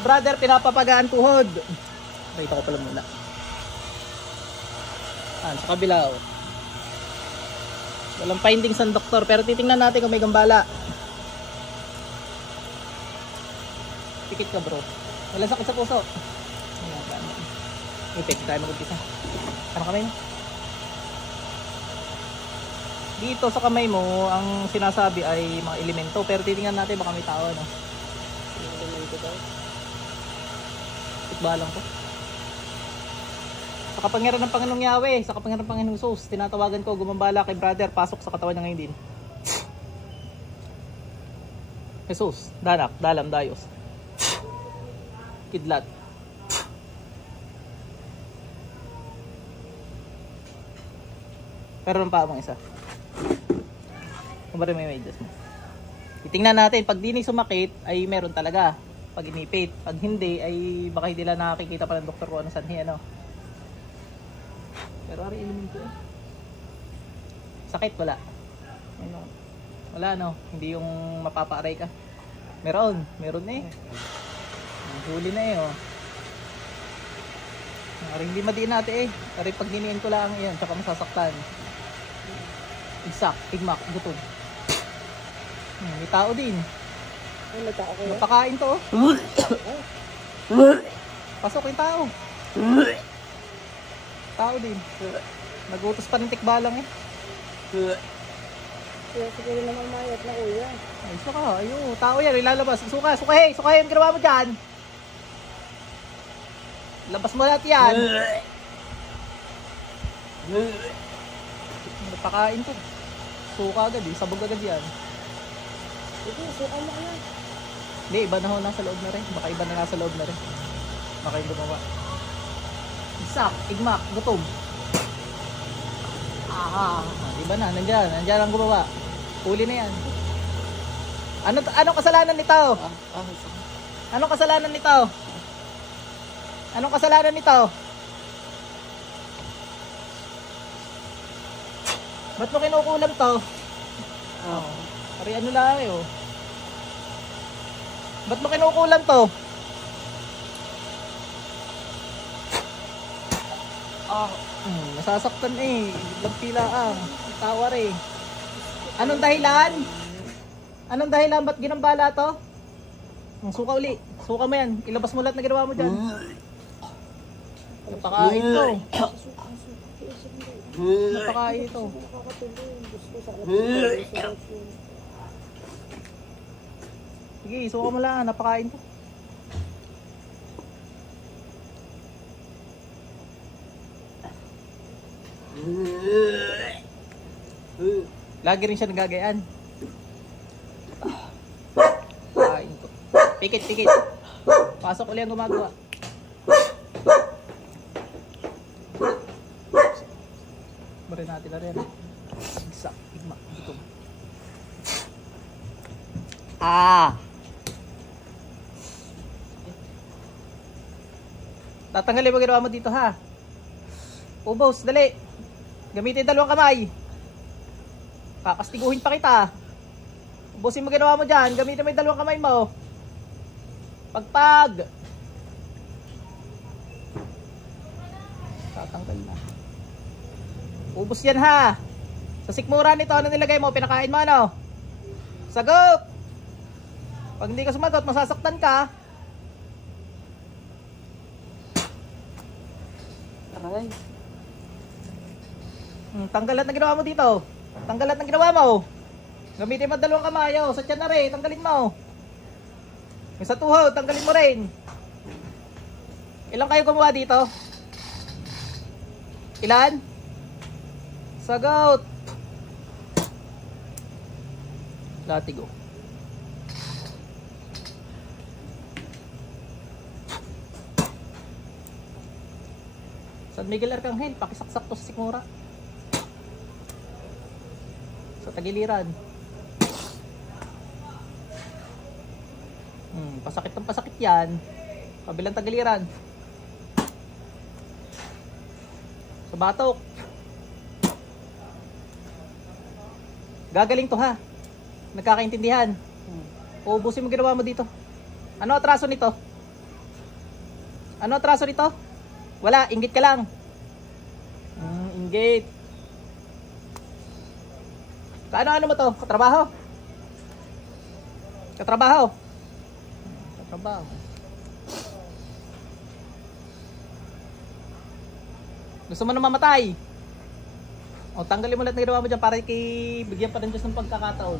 Brother, pinapapagaan tuhod. Pakita ko pala muna. Sa kabila. Oh. Walang findings ang doktor, pero titingnan natin kung may gambala. Pikit ka bro. Wala sakit sa puso. Ipik tayo mag-umpisa. Ano kamay mo? Dito sa kamay mo, ang sinasabi ay mga elemento, pero titingnan natin baka may tao, no? Elemento tayo. Tikba lang to. Sa kapangyarihan ng Panginoong Yahweh, sa kapangyarihan ng Panginoong Jesus, tinatawagan ko, gumambala kay brother, pasok sa katawan niya ngayon din. Jesus, danak, dalam, dayos. Kidlat. Pero ng pa mong isa. Kung ba rin may medyas mo. Titingnan natin, pag di ni sumakit, ay meron talaga. Pag inipit. Pag hindi, ay baka hindi lang nakakikita pa ng doktor ko ano sanhi, ano. Pero ari elemento eh. Sakit, wala. Ano? Wala, no? Hindi yung mapapaaray ka. Meron na eh. Huli na eh, oh. Ari hindi madiin natin eh. Ari pag giniin ko lang yan, tsaka masasaktan. Isak, tigmak, gutom. May tao din. May tao kayo? Napakain to, oh. Pasok yung tao. Tao din. Nagutos pa ng tikbalang eh. Kaya siguro naman mayat na kuya. Ay, suka. Ayun, tao yan. Ilalabas. Suka, sukahe. Sukahe yung ginawa mo dyan. Labas mo lahat yan. Napakain to. Suka agad eh. Sabog agad yan. Ito, suka mo ka na. Hindi, iba na ho nasa loob na rin. Baka iba na nasa loob na rin. Baka yung gumawa. Isak, igmak, gutom. Iba na, nandyan ang gumawa. Huli na yan. Anong kasalanan nito? Anong kasalanan nito? Anong kasalanan nito? Ba't mo kinukulam to? Pari ano lang eh, oh. Ba't mo kinukulam to? Nasasaktan eh. Lagpila tawar eh. Anong dahilan? Anong dahilan? Ba't ginambala to? Suka uli. Suka mo yan. Ilabas mo lahat na ginawa mo dyan. Napakain to. Napakain to. Sige, suka mo lang. Napakain to. Lagi rin siya nagagayaan. Kain ko. Pikit, pikit. Pasok ulit ang gumagawa. Bari natin na rin. Igsak, igmak, gutom. Tatanggalin mo ginawa mo dito ha. Ubos, dali. Gamitin dalawang kamay. Kakastiguhin pa kita. Ubusin mo ginawa mo dyan. Gamitin mo yung dalawang kamay mo. Pagpag. Tatanggal na. Ubos yan ha. Sa sikmura nito, ano nilagay mo? Pinakain mo ano? Sagot. Pag hindi ka sumagot, masasaktan ka. Aray. Tanggalat na ginawa mo dito. Tanggalat na ginawa mo. Gamitin mo dalawang kamay. Sa tiyan na rin. Tanggalin mo. Yung sa tuhod, tanggalin mo rin. Ilan kayo gumawa dito? Ilan? Sagot. Latigo. San Miguel Arcangel, pakisaksak to sa sikmura. Sa tagiliran. Pasakit ng pasakit yan. Kabilang tagiliran. Sa batok. Gagaling to ha. Nagkakaintindihan. Uubusin mo ginawa mo dito. Ano atraso nito? Ano atraso dito? Wala, inggit ka lang. Inggit. Ano mo to? Katrabaho? Katrabaho? Katrabaho. Gusto mo na mamatay? O, tanggalin mo lahat na ginawa mo dyan para bigyan pa rin Diyos ng pagkakataon.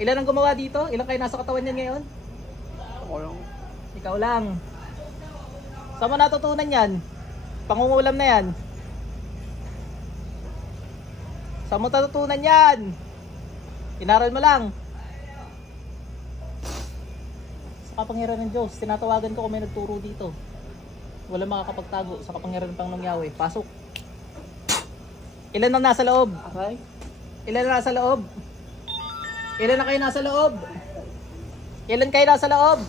Ilan ang gumawa dito? Ilan kayo nasa katawan yan ngayon? Ako lang. Ikaw lang. Saan mo natutunan yan? Pangungulam na yan. Saan mo natutunan yan? Inaral mo lang. Sa kapangyarihan ng Diyos, tinatawagan ko kung may nagturo dito. Wala makakapagtago sa kapangyarihan ng Panginoong Yahweh. Pasok. Ilan ang nasa loob? Aray. Ilan na nasa loob? Ilan na kayo nasa loob? Ilan kayo nasa loob?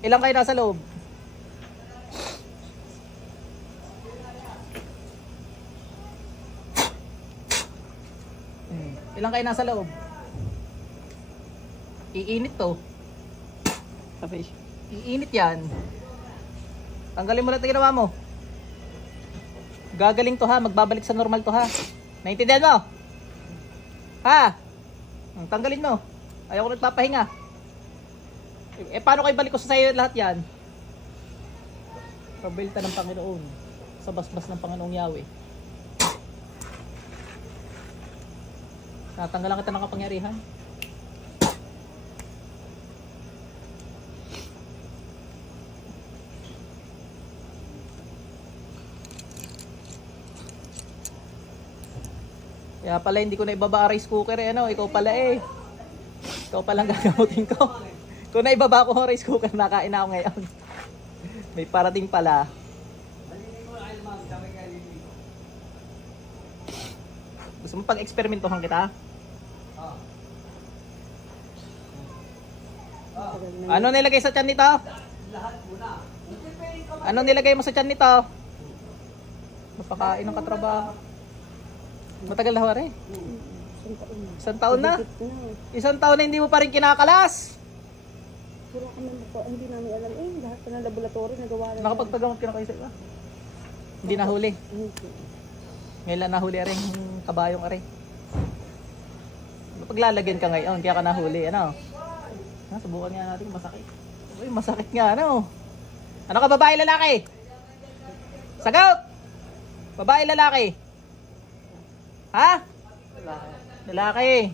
Ilan kayo nasa loob? Ilan kayo nasa loob? Iinit to. Aray. Iinit yan. Tanggalin mo lahat na ginawa mo. Gagaling to ha. Magbabalik sa normal to ha. Naintindihan mo? Ha? Tanggalin mo. Ayaw ko nagpapahinga. Paano kayo balik ko sa sayo lahat yan? Kabilta ng Panginoon. Sa basbas ng Panginoong Yahweh. Natanggalan kita ng kapangyarihan. Kaya pala hindi ko na ibaba rice cooker eh, ano? Ikaw pala eh. Ikaw palang gagamutin ko. Kung na ibaba ko ang rice cooker, nakain na ako ngayon. May parating pala. Gusto mo pag-eksperimentohan kita? Ano nilagay sa tiyan nito? Ano nilagay mo sa tiyan nito? Mapakain ng katrabaho. Matagal na hore. Isang taon na? Isang taon na hindi mo pa rin kinakalas. Puro kami po, hindi namin alam eh. Lahat pa ng laboratory nagawa na. Nakapagpagamot ka na kayo sa iba? Hindi nahuli. Ngayon lang nahuli rin yung kabayong aray. Paglalagyan ka ngayon, kaya ka nahuli. Ano? Subukan nga natin, masakit. Uy, masakit nga, ano? Ano ka, babae, lalaki? Sagot! Babae, lalaki? Ha? Lalaki.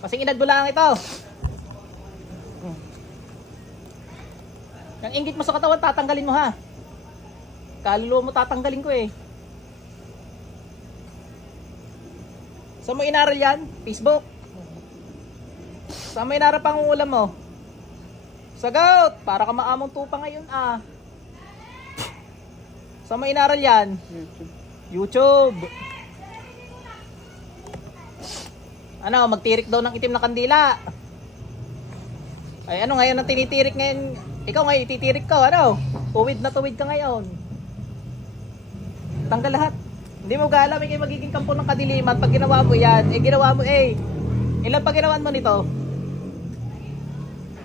Kasing edad mo lang ito. Yung inggit mo sa katawan, tatanggalin mo ha. Kaluluwa mo tatanggalin ko eh. Saan mo inaral yan? Facebook? Saan mo inaral pangungulam mo? Sagot! Para ka maamong tupa ngayon ah. Saan mo inaral yan? YouTube. Ano, magtirik daw ng itim na kandila. Ay ano ngayon ang tinitirik ngayon? Ikaw ngayon ititirik ko, ano? Tuwid na tuwid ka ngayon. Tanggal lahat. Hindi mo gala, may kayo magiging kampo ng kadiliman. Pag ginawa mo yan, ginawa mo ilan pa ginawan mo nito?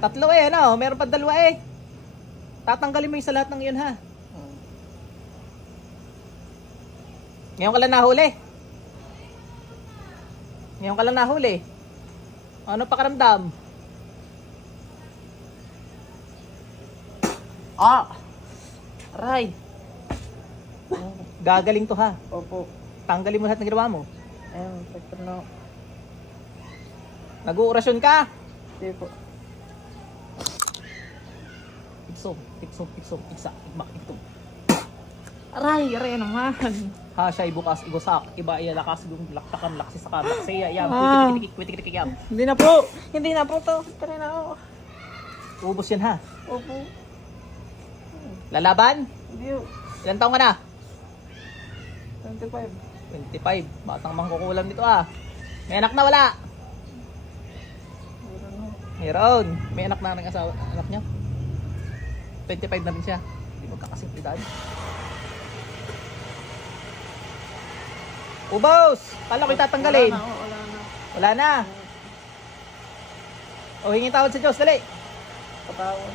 3 ano? Meron pa 2 Tatanggalin mo yung sa lahat ng iyon ha. Ngayon ka lang nahuli. Ngayon ka lang nahuli. Ano pakiramdam? Right. Gagaling to ha. Opo. Tanggalin mo lahat ng ginawa mo. Ayun, pagkat na. Nag-uurasyon ka? Hindi po. Tikso, iksa, igmak, iktog. Aray naman. Ha, siya'y bukas, igosak, iba iya lakas, laktakan, laksi sa kabak, saya, yam, kwitik, yam. Hindi na po. Hindi na po to. Tara na ako. Ubus yan ha. Opo. Lalaban? Hindi po. Ilan taong ka na? 25. 25. Batang mangkukulam nito ah. May anak na wala? Meron. May anak na ng asawa, anak niya? 25 na rin siya. Hindi magkakasing edad. Ubos! Kala ko itatanggalin. Wala na. Wala na. O, hingin tawad sa Diyos. Dali. Patawad.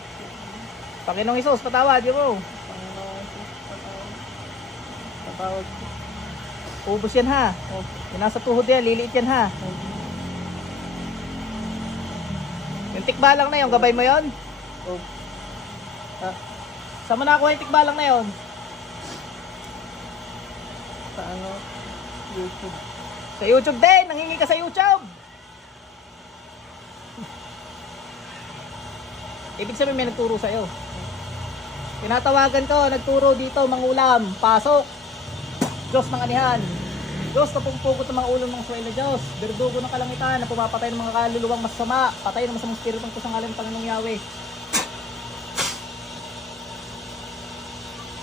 Panginoong Isus, patawad yun mo. Panginoon Jesus, patawad. Patawad. Ubus yan ha. Yung nasa tuhod yan, liliit yan ha. Yung tikbalang na yun, gabay mo yun? Saan mo nakuha yung tikbalang na yun? Sa ano? YouTube. Sa YouTube din, nangingi ka sa YouTube. Ibig sabihin may nagturo sa'yo. Tinatawagan ko, nagturo dito, mangulam, pasok. Diyos ng anihan. Diyos na pumpugot ng mga ulo ng sway na Diyos. Berdugo ng kalangitan na pumapatay ng mga kaluluwang masama. Patay ng masamang spiritong kusangalan ng Panginoong Yahweh.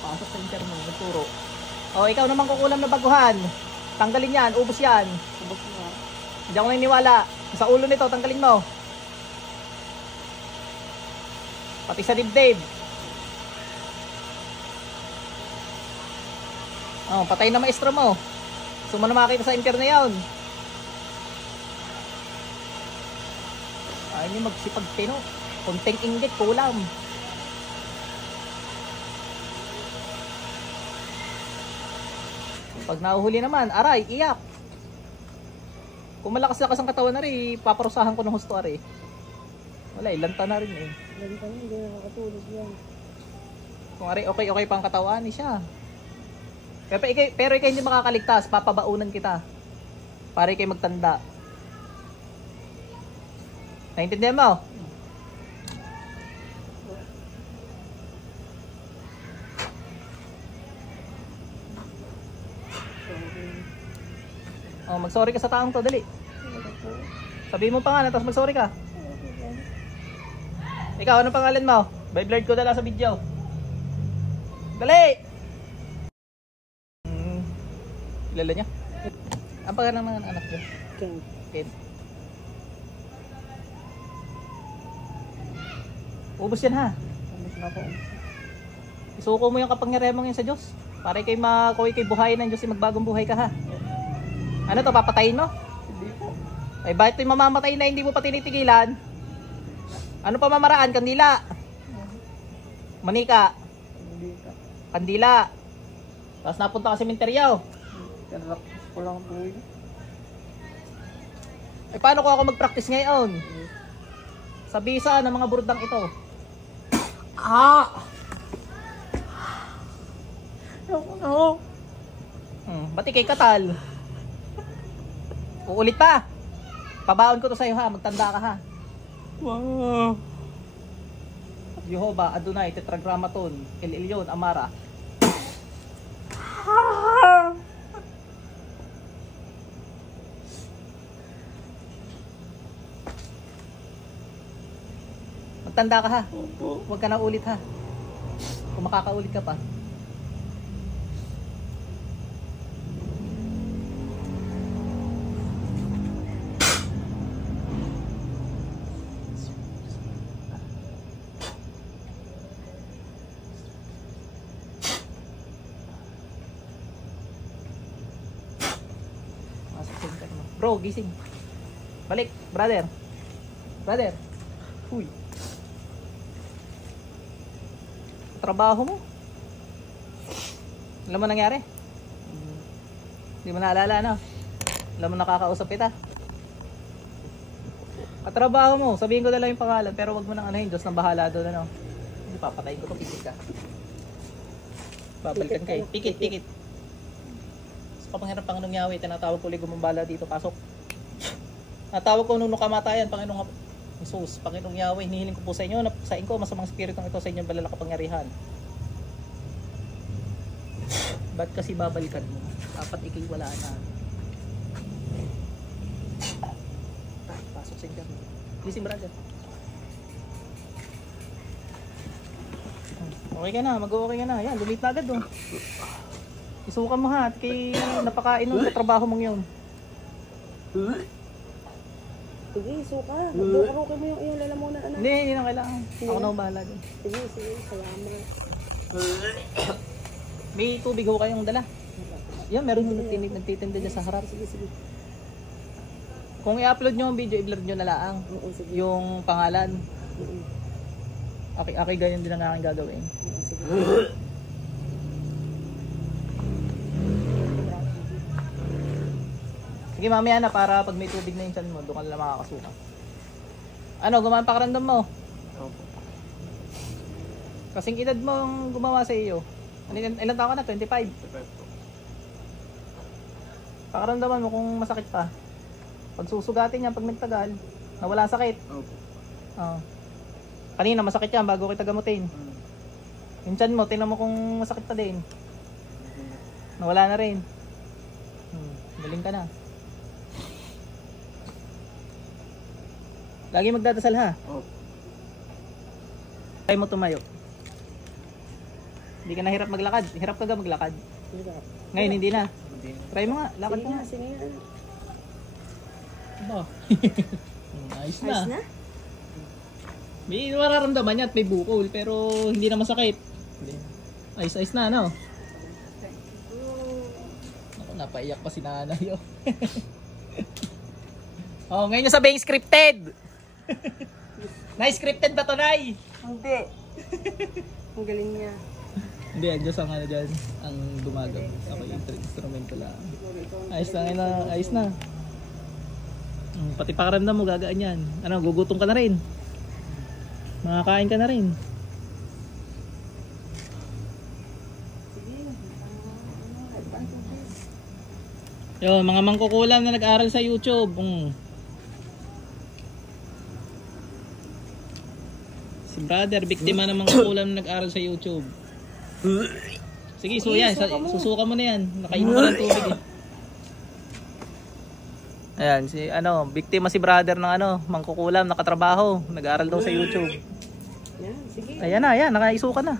Pasok sa interno, nagturo. O, ikaw naman kukulam na baguhan. Tanggalin yan, ubos yan. Subok nga. Hindi ako naniniwala. Sa ulo nito, tanggalin mo. Pati sa dibdib. Oh, patay na maestro mo. So mo na makita sa internet yun. Ayaw nyo magsipag-pino. Konting inggit, kulam. Pag nahuhuli naman, aray, iyak. Kung malakas-lakas ang katawan na rin, paparusahan ko ng husto ari. Wala, lanta na rin eh. Lanta na, hindi na nakatulog yan. Kung ari, okay pang katawan eh siya. Pero ikaw hindi makakaligtas, papabaunan kita. Para kayo magtanda. Naintindihan mo? Oh, mag-sorry ka sa taong to, dali. Sabihin mo pangalan, tapos mag-sorry ka. Ikaw, anong pangalan mo? By-blurred ko dala sa video. Dali! Kilala niya? Ang pangalan ng anak niya? Ken. Ken. Ubus yan ha. Ubus na po. Isuko mo yung kapangyarihan mo yun sa Diyos. Para kay makuwi kay buhay ng Diyos, magbagong buhay ka ha. Ano to, papatayin mo? Hindi po. Ay bakit ito yung mamamatay na hindi mo pa tinitigilan? Ano pa mamaraan? Kandila. Manika. Hindi ka. Kandila. Tapos napunta ka sa sementeryo. Pinractice ko lang po yun. Ay paano ko ako mag-practice ngayon? Sa bisa ng mga burdang ito. No. Ba't ikay katal? Uulit pa. Pabaon ko to sa'yo ha. Magtanda ka ha. Wow. Jehovah, Adonai, Tetragrammaton, El Elyon, Amara. Magtanda ka ha. Opo. Huwag ka na ulit ha. Kung makakaulit ka pa. Bro, gising. Balik, brother. Brother. Uy. Trabaho mo. Alam mo nangyari? Hindi mo naalala, no? Alam mo nakakausap kita. Katrabaho mo, sabihin ko na lang yung pangalan, pero wag mo nang anahin, Diyos nang bahala doon, ano? Hindi, papatayin ko to, pikit ka. Babalikan kayo. Pikit. Sa kapangyarihan ng Panginoong Yahweh, tinatawag ko ulit gumambala dito, pasok. Natawag ko nung kamatayan, Panginoong Jesus, Panginoong Yahweh, hinihiling ko po sa inyo, napasain ko masamang spiritong ito sa inyong banal na kapangyarihan. Ba't kasi babalikan mo? Dapat ikay wala na. Pasok sa internet. Gising brother. Okay ka na, mag-okay ka na. Yan, lumit na agad oh. Isukan mo ha, at kay napakain nung katrabaho mong yun. Sige, suka. Magbukarukin mo yung lalamunan, anak. Hindi na kailangan. Ako na bahala dun. Sige, salamat. May tubig ho kayong dala. Yan, meron yung nagtitinda dyan sa harap. Sige. Kung i-upload nyo ang video, i-blur nyo na lang Oo, sige. yung pangalan. Aki ganyan din ang aking gagawin. Sige. Sige mamaya na para pag may tubig na yung tiyan mo, doon ka na lang makakasuka. Ano, gumaan pakaramdam mo? Opo. Kasing edad mo ang gumawa sa iyo. Ilan taon ka na? 25. Perfecto. Pakaramdaman mo kung masakit pa. Pag susugatin yan, pag nagtagal, nawala ang sakit. Opo. Oo. Kanina masakit yan bago kita gamutin. Yung tiyan mo, tingnan mo kung masakit pa din. Nawala na rin. Galing ka na. Lagi magdadasal ha. Opo. Try mo tumayo. Hindi ka na hirap maglakad. Hirap ka ga maglakad. Hirap. Ngayon hindi na. Hindi na. Try mo nga. Lakad Sige ka na, nga. sige na. Aba. Ayos na. Ayos na? May mararamdaman niya at may bukol pero hindi na masakit. Hindi na. Ayos na ano. Ako napaiyak pa si nanay. Oh, ngayon yung sabihing scripted. Na-scripted ba to, Nay? Hindi. Ang galing niya. Hindi, Diyos ang ano dyan, ang gumagawa. Ako yung instrumento lang. Ayos na, ayos na. Pati pakaramdam mo, gagaan yan. Ano, gugutom ka na rin. Makakain ka na rin. Sige. Advantages. Yo, mga mangkukulam na nag-aral sa YouTube. Si brother, biktima ng mangkukulam na nag-aral sa YouTube. Sige, so yan, susuka mo na yan. Nakainom ka ng tubig eh. Ayan, si ano, biktima si brother ng ano, mangkukulam, nakatrabaho, nag-aral daw sa YouTube. Yan, sige. Ayan na, nakaisuka na.